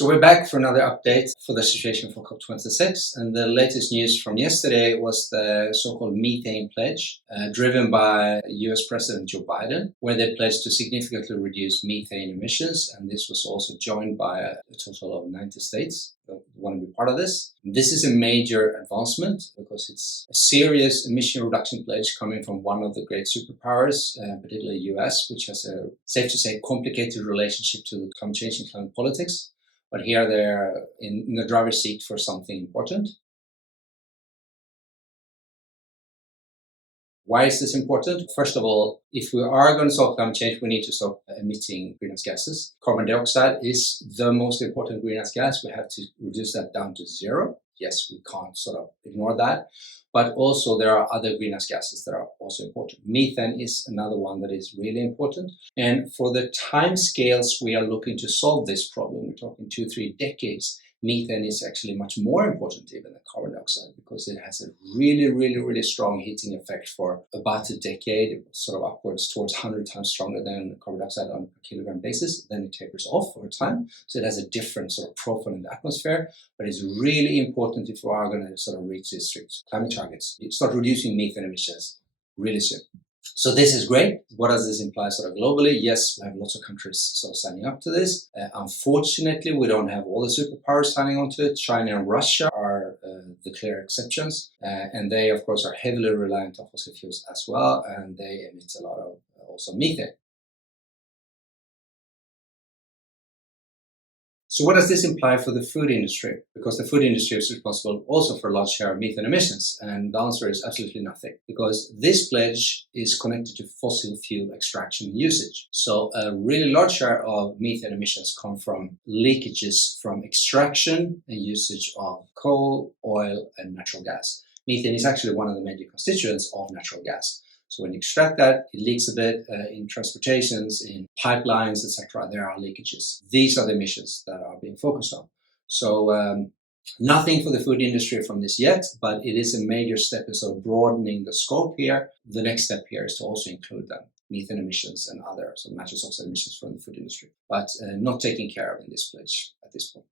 So we're back for another update for the situation for COP26, and the latest news from yesterday was the so-called Methane Pledge, driven by US President Joe Biden, where they pledged to significantly reduce methane emissions, and this was also joined by a total of 90 states that want to be part of this. This is a major advancement because it's a serious emission reduction pledge coming from one of the great superpowers, particularly US, which has a, safe to say, complicated relationship to the climate change and climate politics. But here they're in the driver's seat for something important. Why is this important? First of all, if we are going to solve climate change, we need to stop emitting greenhouse gases. Carbon dioxide is the most important greenhouse gas. We have to reduce that down to zero. Yes, we can't sort of ignore that. But also there are other greenhouse gases that are also important. Methane is another one that is really important. And for the time scales we are looking to solve this problem, we're talking 2-3 decades, methane is actually much more important even than carbon dioxide because it has a really strong heating effect for about a decade, sort of upwards towards 100 times stronger than carbon dioxide on a kilogram basis. Then it tapers off over time. So it has a different sort of profile in the atmosphere, but it's really important if we are going to sort of reach these strict climate targets. Start reducing methane emissions really soon. So this is great. What does this imply sort of globally? Yes, we have lots of countries sort of signing up to this. Unfortunately, we don't have all the superpowers signing on to it. China and Russia are the clear exceptions. And they, of course, are heavily reliant on fossil fuels as well. And they emit a lot of also methane. So what does this imply for the food industry? Because the food industry is responsible also for a large share of methane emissions. And the answer is absolutely nothing, because this pledge is connected to fossil fuel extraction and usage. So a really large share of methane emissions come from leakages from extraction and usage of coal, oil, and natural gas. Methane is actually one of the major constituents of natural gas. So when you extract that, it leaks a bit in transportations, in pipelines, etc. There are leakages. These are the emissions that are being focused on. So nothing for the food industry from this yet, but it is a major step in sort of broadening the scope here. The next step here is to also include methane emissions and other nitrous oxide emissions from the food industry, but not taken care of in this pledge at this point.